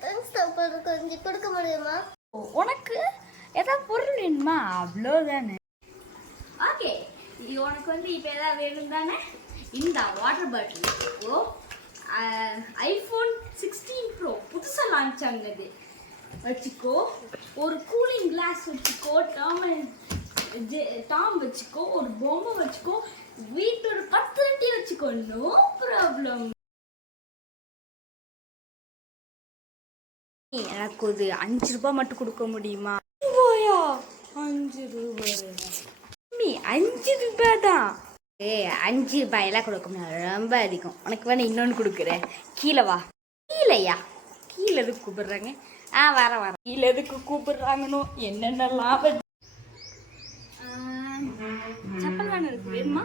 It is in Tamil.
கொஞ்சம் கொடுக்க முடியுமா? உனக்கு ஏதாவது பொருள் வேணுமா? அவ்வளோதானே. ஓகே, உனக்கு வந்து இப்போ ஏதாவது வேணும் தானே? இந்த வாட்டர் பாட்டில் ஐஃபோன் 16 ப்ரோ புதுசாக லான்ச் ஆனது வச்சுக்கோ. ஒரு கூலிங் கிளாஸ் வச்சுக்கோ. டாம் வச்சுக்கோ. ஒரு பொம்மை வச்சுக்கோ. வீட்டோட 10 ரெட்டி வச்சுக்கோ. No problem. எனக்கு ஒரு 5 ரூபாய் மட்டும் கொடுக்க முடியுமா? 5 ரூபாய் 5 ரூபாய் தான். 5 ரூபாயெல்லாம் கொடுக்க முடியாது, ரொம்ப அதிகம். உனக்கு வேணா இன்னொன்று கொடுக்குறேன். கீழே வா. கீழேயா? கீழே எதுக்கு கூப்பிடுறாங்க? வர கீழே எதுக்கு கூப்பிடுறாங்கன்னு என்னென்னலாம் சப்பல் வேணும் இருக்கு, வேணுமா?